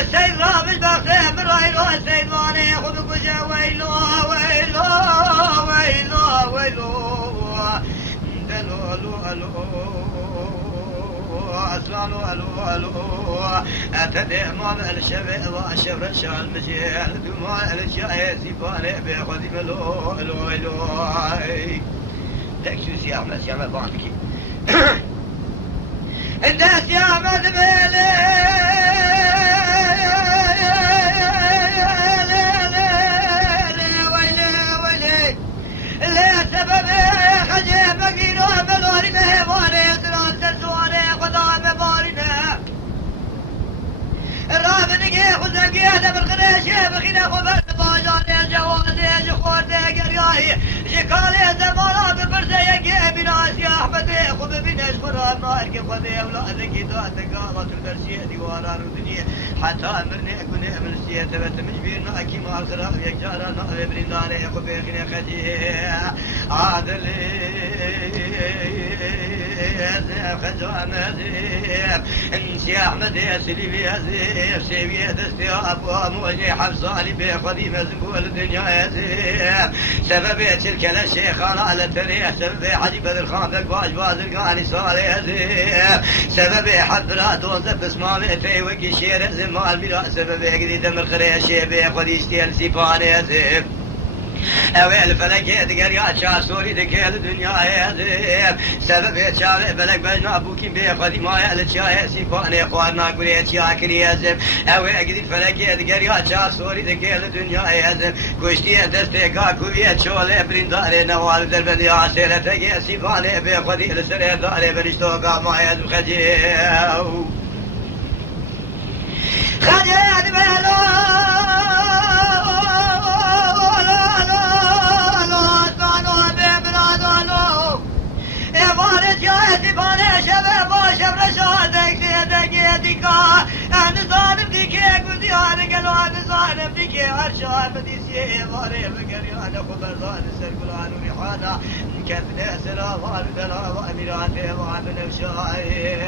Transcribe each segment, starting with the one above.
السيد راب البغسة من رأيلو السيد واني خذ قجا ويلو ويلو ويلو ويلو دلو ألو ألو أسلالو ألو ألو أتدي مال الشبه وأشبر الشال مجيل دمال الشاي زيباني بيخذي ملو ألو ألو تكسوس يا أحمد يا أحمد بانتكي الناس يا أحمد ميلي هذا بالغريش بخينا خبر باجان الجواد الجخوات قرياي شكالي زمانا بفرزة يقي بناس يا أحمد خب بناش قرار نارك خذي أولادك إذا تقامت البرشية ديواران ودنيا حتى أمرني أكون من السيئة تبت مجبيرنا أكي مع الخراف يكجارا نقل برنداني خبي خينا خجيه عادلي خجان زيب انت يا احمد يا سيدي يا زيب سيبي دستي ابو موجي حفصالي بخدي مزبول الدنيا يا زيب سبب تلك الشيخ على التريح سبب حجي بدر خان باج باز القاني صار يا زيب سبب حضرات وزف اسمامتي وقي شير زمال بلا سبب قدي دمر خريشي بخدي اشتيل سيفان يا زيب أويل فلك دقريات شار سوري دقيل الدنيا يا زيب سبب شار فلك بجنا أبوكين بيخذي ما يعلت شاي سيفاني أخوارنا قريت شاكري يا زيب أويل قدي فلك دقريات شار سوري دقيل الدنيا يا زيب كشتي دستيقا كويت شولي برنداري نوال دربن يا سيرة تقي سيفاني بيخذي لسري داري بنشتوقا ما يزب خجيو خجيت بلو أنا ظالم ديكي قلت أنا قالوا أنا ظالم ديكي عرشان بديسي واري بقري أنا خبر ظالم سرقلان وريحانا كفنا سرا والدنا وأميراتي وعمل وشاي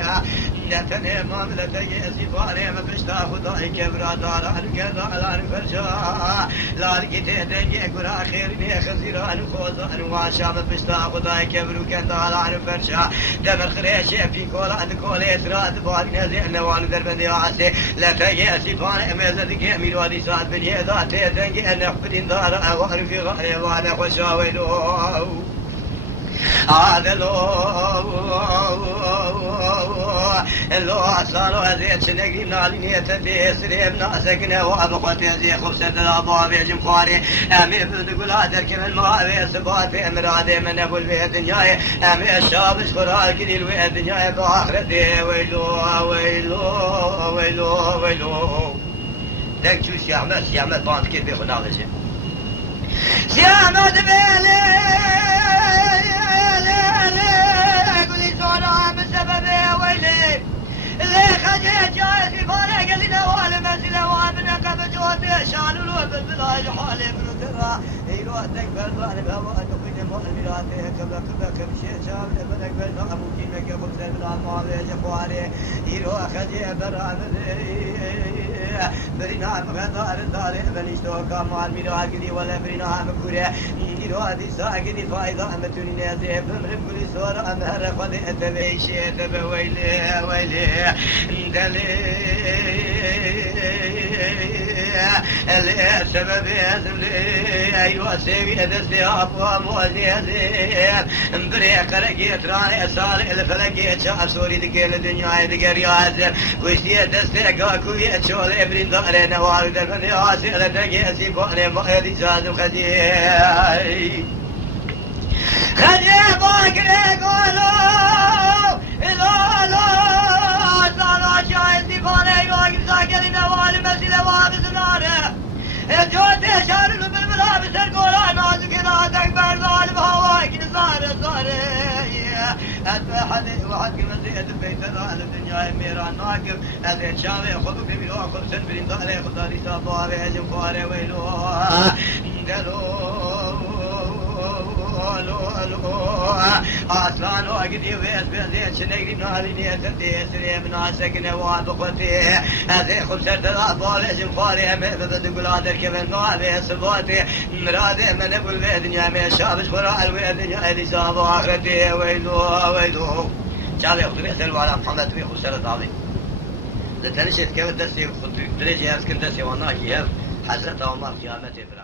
نتني مملتي سفاري ما بشتا خداي كبرا داران كذالان فرشا لاركتي دنجي قرا خيرني خزيران خوزان واشا ما بشتا خداي كبرو كذالان فرشا دمر خريشي في كولان كولي سراد بارنا زين وان دربن ياسي لا تجي سفاري مزدك ميرادي ساد بني ذاتي دنجي انا خبدين دار وعرف غاري وانا خشاويلو هذا لو صاروا زيت شنقي نالي تدي سريب ناسكنا وابقتي زي خبزة الابواب يجم خواري امي بتقول هذا كم الماوي سبات امرادي من ابو البيت دنياي امي الشاب شفرا كذي البيت دنياي باخرتي ويلو ويلو ويلو ويلو دك شو يا احمد بانت كيف بيخون هذا الشيء يا احمد بيلي اللي خجيت جايز يفارق اللي نوال مسله وابن قبل جوته شانوا له بالبلاج حالي من درا يروح تكبر ظالم هوا تقيد مال ميراثه قبل كم شاب لبلك بين ابوكي مك ابو سلام ما بيج خواري يروح خجيت برامل برينا مغدار دار بنشتو كمال ميراث دي ولا برينا مكوره يروح دي ساقدي فايده متوني نازي بمرب كل صور امهر خد تبيشي تبويلي ويلي اللي سبب يزملي أيوة سيبي دستي أبوام وزيزين بريق رقيت راني صالح الفلقيت شعب سوري دقيل الدنيا دقر ياسر وشتي دستي قاكوية شولي برين داري نوال درفن ياسر دقي سيبوني مغيري زازم خدي باكري قولو إلو أتبع وعد مزيد بيت الدنيا ميران ناقب أزيد شامي خذوا بميلو خبزن برين داري خداري ساباري جنفاري ويلو أصلان وقدي ويس بزيد شنقري ناري نيت الديسري من عسك نواب قوتي هذي خبزة الأبوال جنفاري مبدا تقول هذا الكبن نوابي صبوتي مرادي من أقول بيدنيا من شابش خرال ويدنيا اللي سابو آخرتي ويلو شابي أخذ بيسر وعلى محمد بيخو سرط عظيم لتنشد كيف الدسي دريجي أمسكن دسي وانا كيف حسرته وما قيامته